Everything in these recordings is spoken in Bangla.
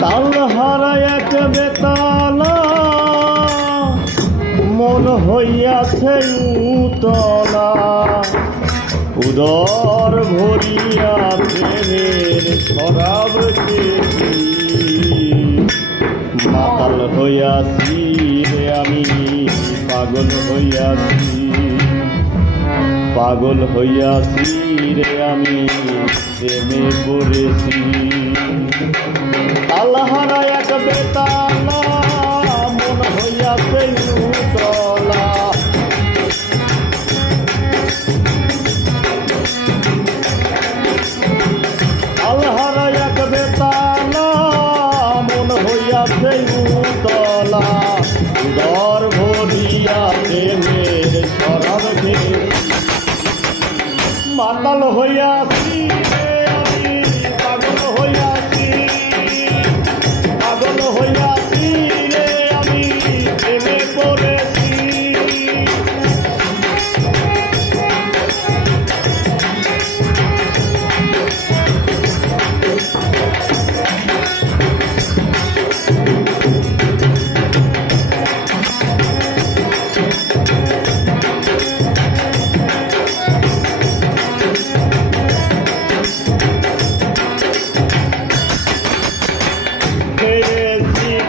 তাল হারায় এক বেতালা মন হইয়াছে উতলা উদর ভরিয়া প্রেমের শরাব খেয়েছি মাতাল হইয়াছি রে আমি পাগল হইয়াছি পাগল হইয়াছি রে আমি প্রেমে পড়েছি তালহারা এক বেতালা মন হইয়াছে উতলা তালহারা এক বেতালা মন হইয়াছে উতলা উদর ভরিয়া প্রেমের শরাব খেয়েছি মাতাল হইয়াছি রে আমি পাগল হইয়াছি পাগল হইয়াছি রে আমি প্রেমে পড়েছি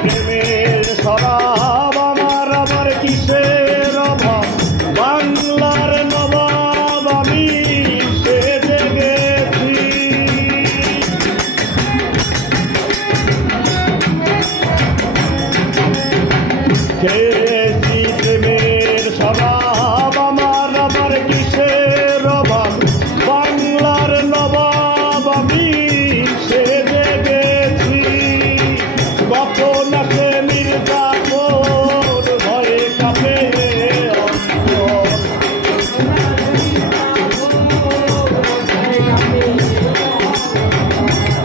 প্রেমের শরাব আমার আবার কিসের অভাব বাংলার নবাব আমি সেজে গেছি খেয়েছি প্রেমের শরাব আমার আবার কিসের অভাব বাংলার নবাব আমি সেজে গেছি কখন আসে মির্জাপুর ভয়ে কাঁপে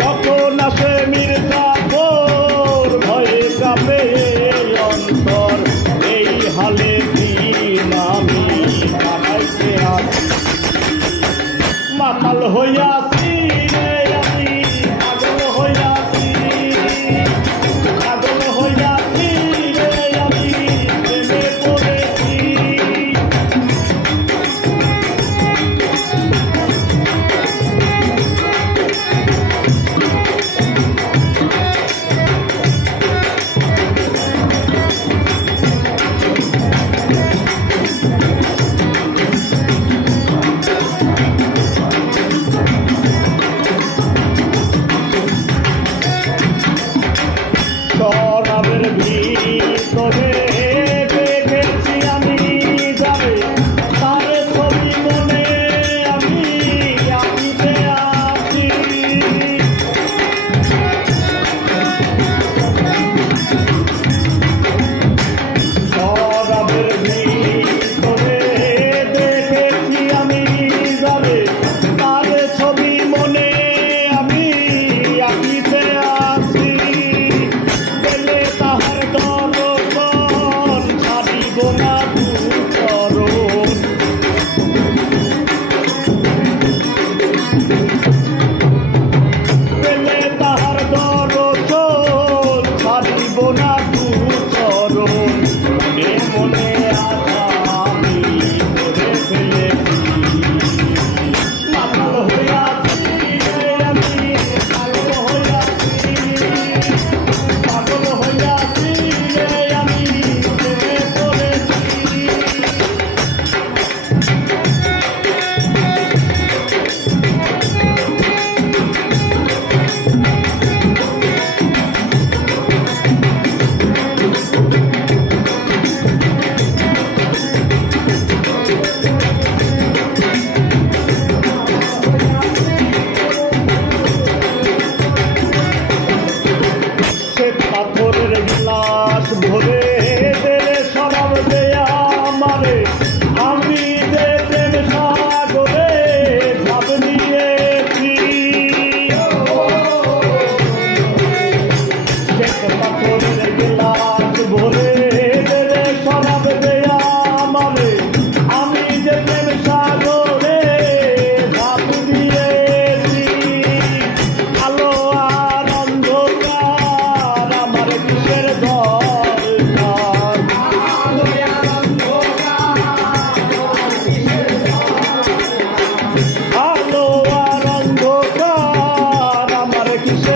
কখন আসে মির্জাপুর ভয়ে কাঁপে অন্তর এই হালে দিন আমি কাটাইতে আছি মাতাল হইয়াছি রে আমি পাগল হইয়াছি পাগল হইয়াছি রে আমি প্রেমে পড়েছি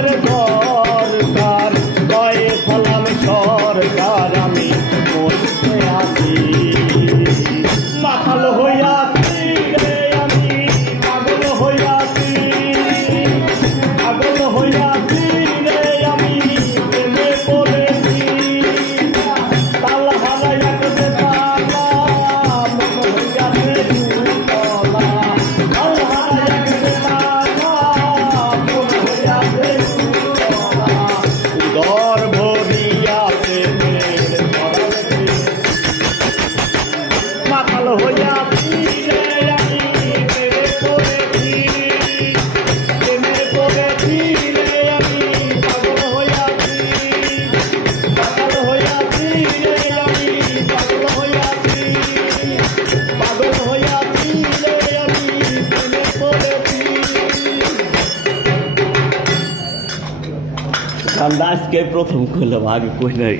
আমাদের দরকার ভয়ে ফলাম সরকার আমি মরতে আছি মাতাল হইয়াছি রে আমি পাগল হইয়াছি পাগল হইয়াছি রে আমি প্রেমে পড়েছি তাল হারাইয়া গেছে তালা মন হইয়াছে দুতলা তাল হারাইয়া গেছে তালা মন হইয়াছে দুতলা উদর ভরিয়াছে মেয়ের ধরালে মাতাল হইয়াছি রে আমি প্রেমে পড়েছি প্রেমে পড়েছি রে আমি পাগল হইয়াছি পাগল হইয়াছি রে আমি পাগল হইয়াছি পাগল হইয়াছি রে আমি প্রেমে পড়েছি গানটা আজকে প্রথম করলাম আগে কই নাই